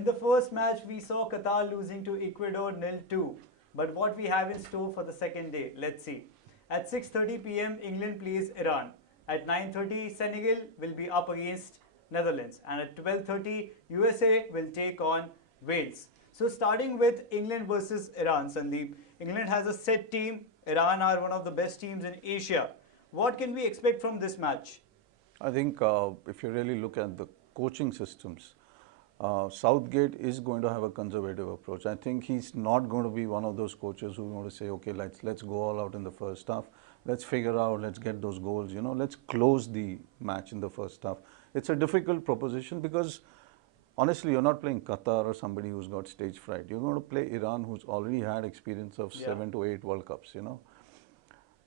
In the first match, we saw Qatar losing to Ecuador 0-2. But what we have in store for the second day, let's see. At 6:30 p.m., England plays Iran. At 9:30, Senegal will be up against Netherlands. And at 12:30, USA will take on Wales. So starting with England versus Iran, Sandeep. England has a set team. Iran are one of the best teams in Asia. What can we expect from this match? I think if you really look at the coaching systems, Southgate is going to have a conservative approach. I think he's not going to be one of those coaches who are going to say, okay, let's go all out in the first half. Let's figure out, let's get those goals, let's close the match in the first half. It's a difficult proposition because honestly, you're not playing Qatar or somebody who's got stage fright. You're going to play Iran, who's already had experience of 7 to 8 World Cups,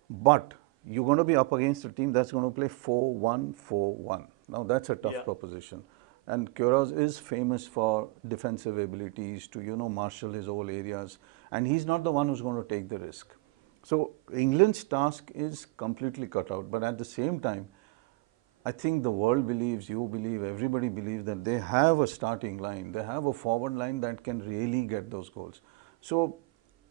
But you're going to be up against a team that's going to play 4-1-4-1. Now, that's a tough proposition. And Queiroz is famous for defensive abilities to, marshal his whole areas. And he's not the one who's going to take the risk. So, England's task is completely cut out. But at the same time, I think the world believes, you believe, everybody believes that they have a starting line. They have a forward line that can really get those goals. So,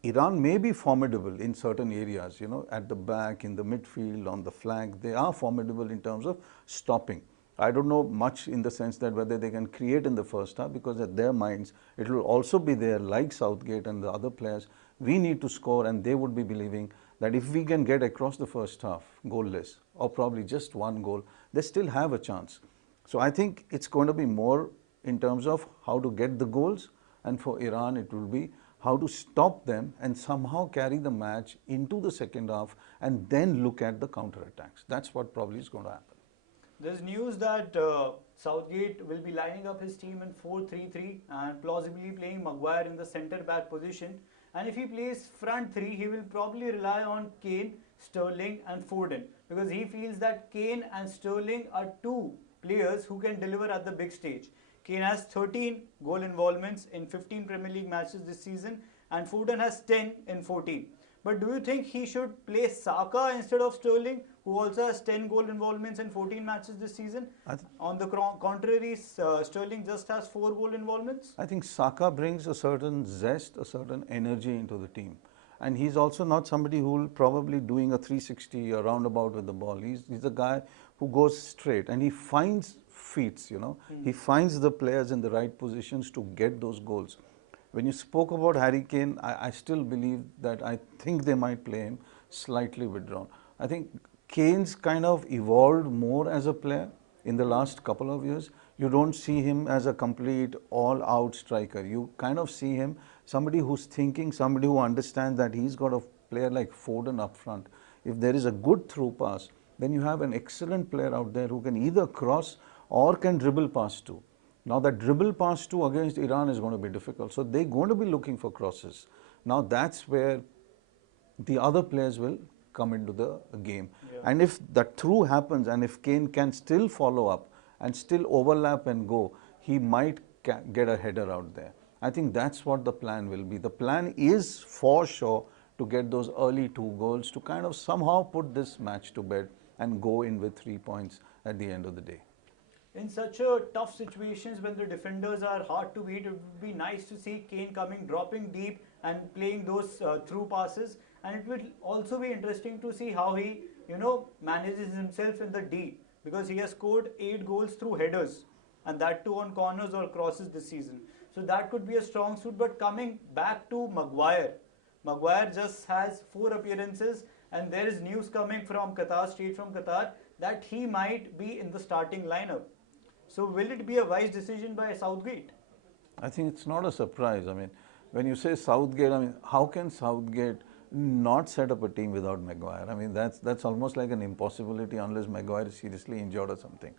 Iran may be formidable in certain areas, at the back, in the midfield, on the flank. They are formidable in terms of stopping. I don't know much in the sense that whether they can create in the first half, because at their minds, it will also be there, like Southgate and the other players, we need to score, and they would be believing that if we can get across the first half goalless, or probably just one goal, they still have a chance. So I think it's going to be more in terms of how to get the goals, and for Iran it will be how to stop them and somehow carry the match into the second half and then look at the counter-attacks. That's what probably is going to happen. There's news that Southgate will be lining up his team in 4-3-3 and plausibly playing Maguire in the centre-back position. And if he plays front three, he will probably rely on Kane, Sterling and Foden, because he feels that Kane and Sterling are two players who can deliver at the big stage. Kane has 13 goal involvements in 15 Premier League matches this season and Foden has 10 in 14. But do you think he should play Saka instead of Sterling, who also has 10 goal involvements in 14 matches this season? On the contrary, Sterling just has 4 goal involvements. I think Saka brings a certain zest, a certain energy into the team. And he's also not somebody who will probably doing a 360 or roundabout with the ball. He's a guy who goes straight and he finds feats, He finds the players in the right positions to get those goals. When you spoke about Harry Kane, I still believe that I think they might play him slightly withdrawn. I think Kane's kind of evolved more as a player in the last couple of years. You don't see him as a complete all-out striker. You kind of see him somebody who's thinking, somebody who understands that he's got a player like Foden up front. If there is a good through pass, then you have an excellent player out there who can either cross or can dribble past two. Now that dribble pass two against Iran is going to be difficult. So they're going to be looking for crosses. Now that's where the other players will come into the game. And if that through happens and if Kane can still follow up and still overlap and go, he might get a header out there. I think that's what the plan will be. The plan is for sure to get those early 2 goals to kind of somehow put this match to bed and go in with 3 points at the end of the day. In such a tough situations when the defenders are hard to beat, it would be nice to see Kane dropping deep and playing those through passes. And it will also be interesting to see how he, manages himself in the D, because he has scored 8 goals through headers, and that too on corners or crosses this season. So that could be a strong suit. But coming back to Maguire, Maguire just has 4 appearances, and there is news coming from Qatar, straight from Qatar, that he might be in the starting lineup. So will it be a wise decision by Southgate? I think it's not a surprise. I mean, when you say Southgate, how can Southgate not set up a team without Maguire? I mean, that's almost like an impossibility unless Maguire is seriously injured or something.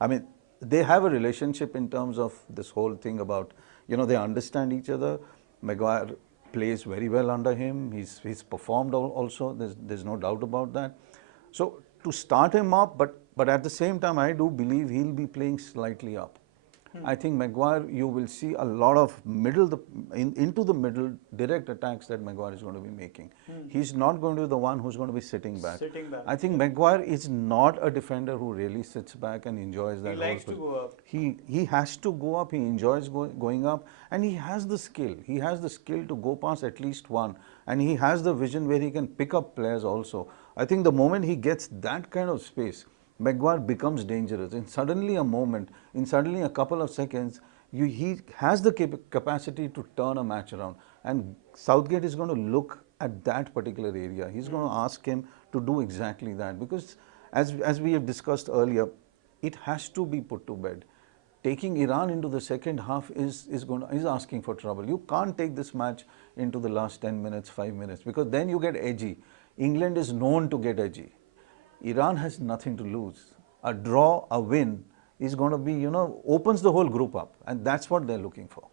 I mean, they have a relationship in terms of this whole thing about, they understand each other. Maguire plays very well under him. He's performed also. There's no doubt about that. So to start him up, but at the same time, I do believe he'll be playing slightly up. I think Maguire, you will see a lot of into the middle direct attacks that Maguire is going to be making. He's not going to be the one who's going to be sitting back. I think Maguire is not a defender who really sits back and enjoys that. He likes to go up. He has to go up. He enjoys going up, and he has the skill. He has the skill to go past at least one, and he has the vision where he can pick up players also. I think the moment he gets that kind of space, Maguire becomes dangerous. In suddenly a moment, in suddenly a couple of seconds, he has the capacity to turn a match around. And Southgate is going to look at that particular area. He's going to ask him to do exactly that, because as we have discussed earlier, it has to be put to bed. Taking Iran into the second half is asking for trouble. You can't take this match into the last 10 minutes, 5 minutes, because then you get edgy. England is known to get edgy. Iran has nothing to lose. A draw, a win is going to be, opens the whole group up, and that's what they're looking for.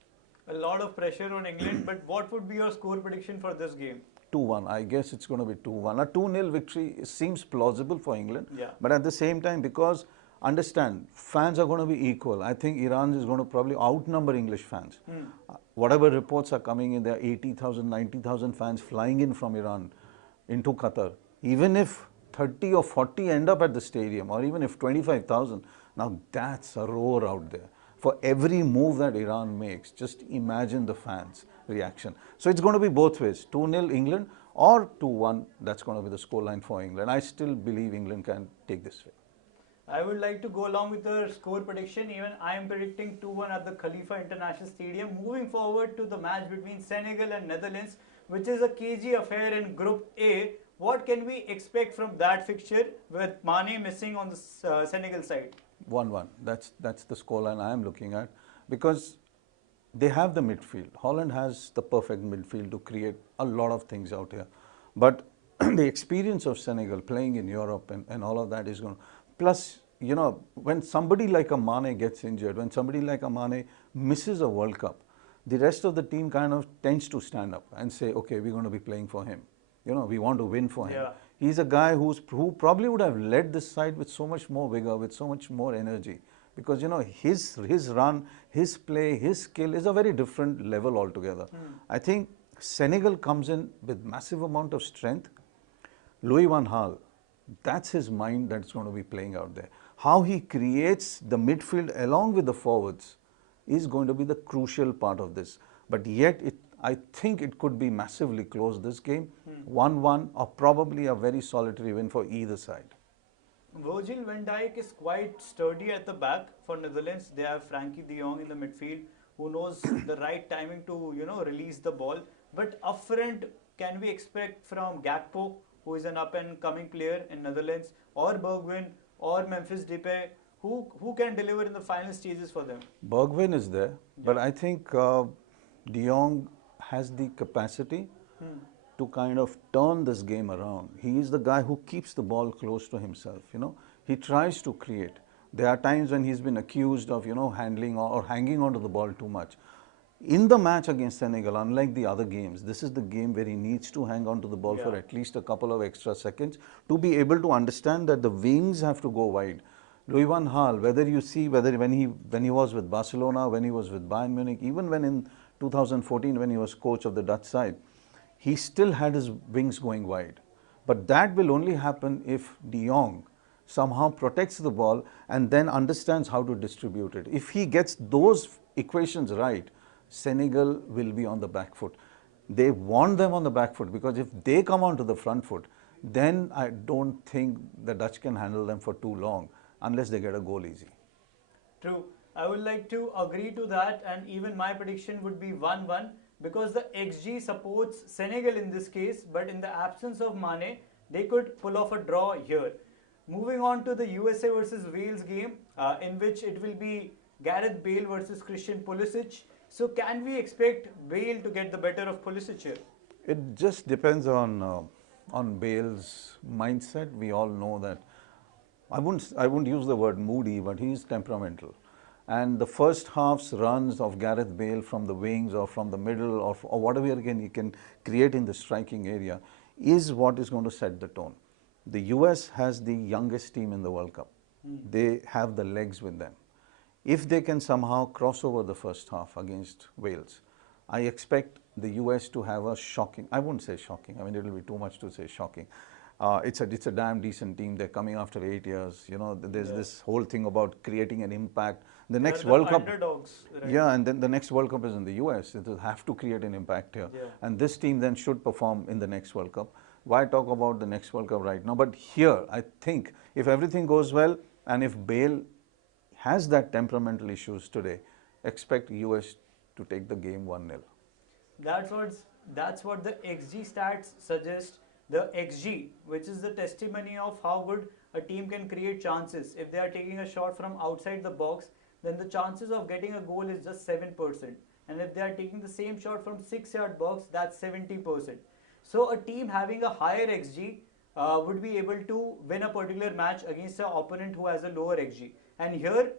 A lot of pressure on England, but what would be your score prediction for this game? 2-1. I guess it's going to be 2-1. A 2-0 victory seems plausible for England, but at the same time, because understand, fans are going to be equal. I think Iran is going to probably outnumber English fans. Whatever reports are coming in, there are 80,000, 90,000 fans flying in from Iran into Qatar. Even if 30 or 40 end up at the stadium, or even if 25,000, now that's a roar out there. For every move that Iran makes, just imagine the fans' reaction. So it's going to be both ways, 2-0 England or 2-1, that's going to be the scoreline for England. I still believe England can take this way. I would like to go along with the score prediction. Even I am predicting 2-1 at the Khalifa International Stadium. Moving forward to the match between Senegal and Netherlands, which is a cagey affair in Group A. What can we expect from that fixture with Mane missing on the Senegal side? 1-1. That's the scoreline I am looking at, because they have the midfield. Holland has the perfect midfield to create a lot of things out here. But the experience of Senegal playing in Europe and all of that is going to... Plus, when somebody like a Mane gets injured, when somebody like a Mane misses a World Cup, the rest of the team kind of tends to stand up and say, okay, we're going to be playing for him. We want to win for him. He's a guy who probably would have led this side with so much more vigor, with so much more energy. Because, his run, his play, his skill is a very different level altogether. I think Senegal comes in with massive amount of strength. Louis van Gaal, that's his mind that's going to be playing out there. How he creates the midfield along with the forwards is going to be the crucial part of this. But yet, I think it could be massively close, this game. 1-1 or probably a very solitary win for either side. Virgil van Dijk is quite sturdy at the back for Netherlands. They have Frankie de Jong in the midfield, who knows the right timing to, release the ball. But up front, can we expect from Gakpo, who is an up-and-coming player in Netherlands, or Bergwijn, or Memphis Depay, who can deliver in the final stages for them? Bergwijn is there, but I think de Jong has the capacity to kind of turn this game around. He is the guy who keeps the ball close to himself, He tries to create. There are times when he's been accused of, handling or hanging onto the ball too much. In the match against Senegal, unlike the other games, this is the game where he needs to hang on to the ball for at least a couple of extra seconds to be able to understand that the wings have to go wide. Louis van Gaal, when he was with Barcelona, when he was with Bayern Munich, even when in 2014 when he was coach of the Dutch side, he still had his wings going wide. But that will only happen if de Jong somehow protects the ball and then understands how to distribute it. If he gets those equations right, Senegal will be on the back foot. They want them on the back foot, because if they come onto the front foot, then I don't think the Dutch can handle them for too long unless they get a goal easy. True. I would like to agree to that, and even my prediction would be 1-1, because the XG supports Senegal in this case, but in the absence of Mane, they could pull off a draw here. Moving on to the USA versus Wales game, in which it will be Gareth Bale versus Christian Pulisic. So can we expect Bale to get the better of Pulisic here? It just depends on Bale's mindset. We all know that, I wouldn't use the word moody, but he's temperamental. And the first half's runs of Gareth Bale from the wings or from the middle or whatever he can create in the striking area is what is going to set the tone. The US has the youngest team in the World Cup. They have the legs with them. If they can somehow cross over the first half against Wales, I expect the US to have a shocking, I wouldn't say shocking, I mean, it will be too much to say shocking. It's a damn decent team. They're coming after 8 years. You know, there's this whole thing about creating an impact. The next the World Cup, underdogs, right? yeah, and then the next World Cup is in the US. It will have to create an impact here. Yeah. And this team then should perform in the next World Cup. Why talk about the next World Cup right now? But here, I think if everything goes well and if Bale has that temperamental issues today, expect US to take the game 1-0. That's what the XG stats suggest. The XG, which is the testimony of how good a team can create chances. If they are taking a shot from outside the box, then the chances of getting a goal is just 7%. And if they are taking the same shot from 6-yard box, that's 70%. So a team having a higher XG would be able to win a particular match against an opponent who has a lower XG. And here,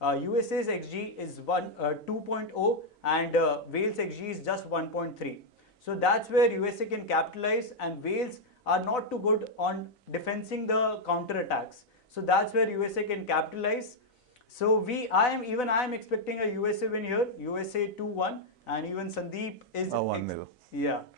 USA's XG is 2.0 and Wales' XG is just 1.3. So that's where USA can capitalize, and Wales are not too good on defending the counter attacks. So that's where USA can capitalize. So I am expecting a USA win here, USA 2-1, and even Sandeep is 1-0.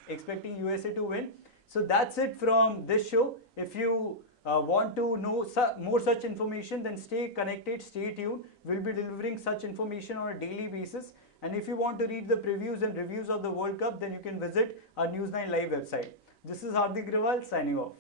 Expecting USA to win. So that's it from this show. If you want to know more such information, then stay connected, stay tuned. We'll be delivering such information on a daily basis. And if you want to read the previews and reviews of the World Cup, then you can visit our News9 Live website. This is Hardik Grewal signing off.